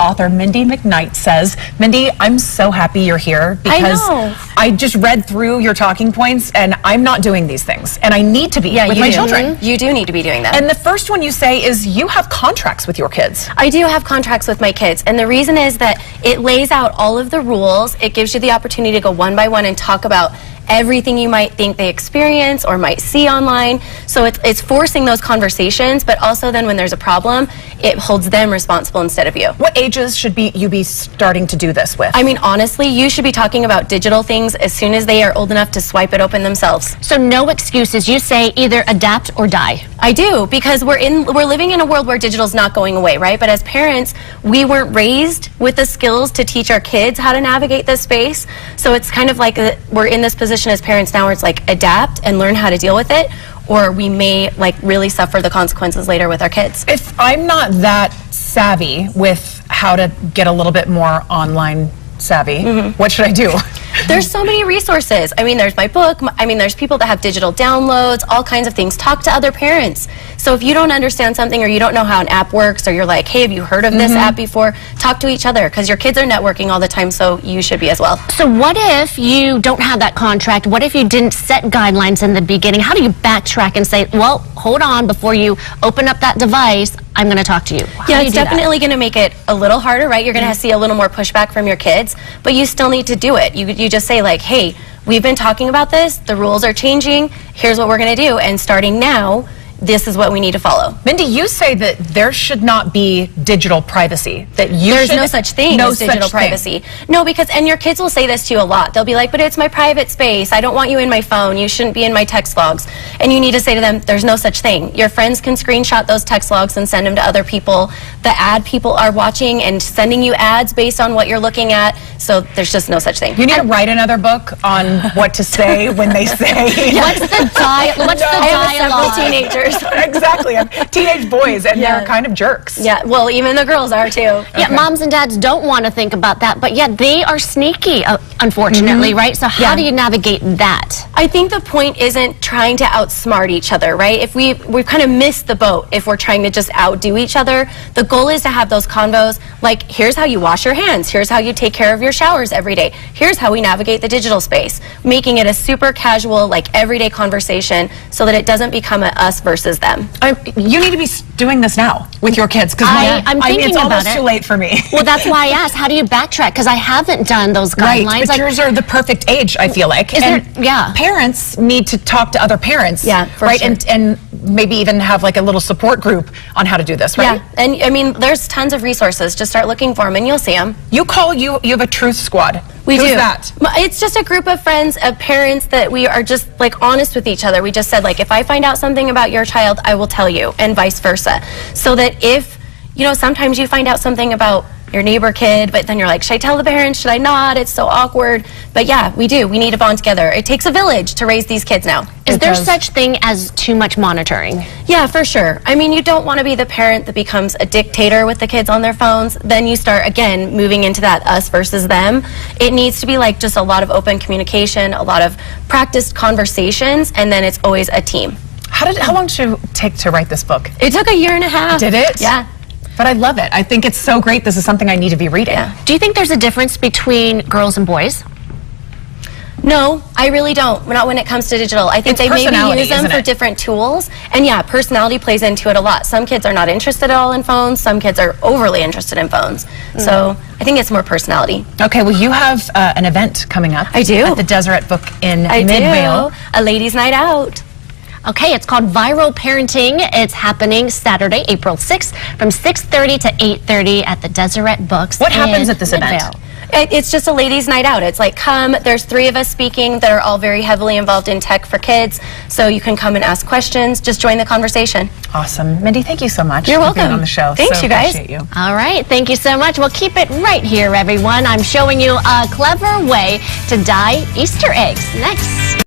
author Mindy Mcknight says, Mindy, I'm so happy you're here because I just read through your talking points and I'm not doing these things and I need to be with my children. You do need to be doing that. And the first one you say is you have contracts with your kids. I do have contracts with my kids, and the reason is that it lays out all of the rules. It gives you the opportunity to go one by one and talk about everything you might think they experience or might see online. So it's forcing those conversations, but also then when there's a problem, it holds them responsible instead of you. What ages should you be starting to do this with? I mean, honestly, you should be talking about digital things as soon as they are old enough to swipe it open themselves. So no excuses. You say either adapt or die. I do, because we're living in a world where digital's not going away, right? But as parents, we weren't raised with the skills to teach our kids how to navigate this space. So it's kind of like we're in this position as parents now where it's like adapt and learn how to deal with it, or we may like really suffer the consequences later with our kids. If I'm not that savvy with how to get a little bit more online savvy, what should I do? There's so many resources. I mean, there's my book. I mean, there's people that have digital downloads, all kinds of things. Talk to other parents. So if you don't understand something or you don't know how an app works, or you're like, hey, have you heard of this app before? Talk to each other, because your kids are networking all the time, so you should be as well. So what if you don't have that contract? What if you didn't set guidelines in the beginning? How do you backtrack and say, well, hold on, before you open up that device, I'm going to talk to you? Yeah, it's definitely going to make it a little harder, right? You're going to see a little more pushback from your kids, but you still need to do it. You just say like, hey, we've been talking about this, the rules are changing, here's what we're going to do, and starting now, this is what we need to follow. Mindy, you say that there should not be digital privacy. That there's no such thing as digital privacy. No, because, and your kids will say this to you a lot. They'll be like, but it's my private space. I don't want you in my phone. You shouldn't be in my text logs. And you need to say to them, there's no such thing. Your friends can screenshot those text logs and send them to other people. The ad people are watching and sending you ads based on what you're looking at. So there's just no such thing. You need to write another book on what to say when they say. What's the dialogue? I have several teenagers. Exactly. I have teenage boys, and they're kind of jerks. Yeah, well, even the girls are too. Yeah, moms and dads don't want to think about that, but yet they are sneaky, unfortunately, right? So how do you navigate that? I think the point isn't trying to outsmart each other, right? If we've kind of missed the boat if we're trying to just outdo each other. The goal is to have those convos like, here's how you wash your hands, here's how you take care of your showers every day, here's how we navigate the digital space, making it a super casual, like everyday conversation so that it doesn't become a us versus them. You need to be doing this now with your kids, because I'm thinking it's about almost it. too late for me. Well, that's why I asked, how do you backtrack? Because I haven't done those guidelines. Right, but yours are the perfect age, I feel like. Parents need to talk to other parents. Yeah, for sure. And maybe even have like a little support group on how to do this, right? Yeah, and I mean, there's tons of resources. Just start looking for them and you'll see them. You have a truth squad. Who's do that? It's just a group of friends, of parents that we are just like honest with each other. We just said like, if I find out something about your child, I will tell you, and vice versa. So that if, you know, sometimes you find out something about your neighbor kid, but then you're like, should I tell the parents? Should I not? It's so awkward. But yeah, we do. We need to bond together. It takes a village to raise these kids now. Is there such thing as too much monitoring? Yeah, for sure. I mean, you don't want to be the parent that becomes a dictator with the kids on their phones. Then you start, again, moving into that us versus them. It needs to be like just a lot of open communication, a lot of practiced conversations, and then it's always a team. How long did it take to write this book? It took 1.5 years. Did it? Yeah. But I love it. I think it's so great. This is something I need to be reading. Yeah. Do you think there's a difference between girls and boys? No, I really don't. Not when it comes to digital. I think they maybe use them for different tools. And yeah, personality plays into it a lot. Some kids are not interested at all in phones. Some kids are overly interested in phones. So I think it's more personality. Okay, well, you have an event coming up. I do. At the Deseret Book in I Midvale. do. A ladies' night out. Okay, it's called Viral Parenting. It's happening Saturday, April 6th from 6:30 to 8:30 at the Deseret Books. What happens at this event? It's just a ladies' night out. It's like, come, there's 3 of us speaking that are all very heavily involved in tech for kids, so you can come and ask questions. Just join the conversation. Awesome. Mindy, thank you so much You're for welcome. being on the show. Thanks, you guys. Appreciate you. All right, thank you so much. We'll keep it right here, everyone. I'm showing you a clever way to dye Easter eggs next.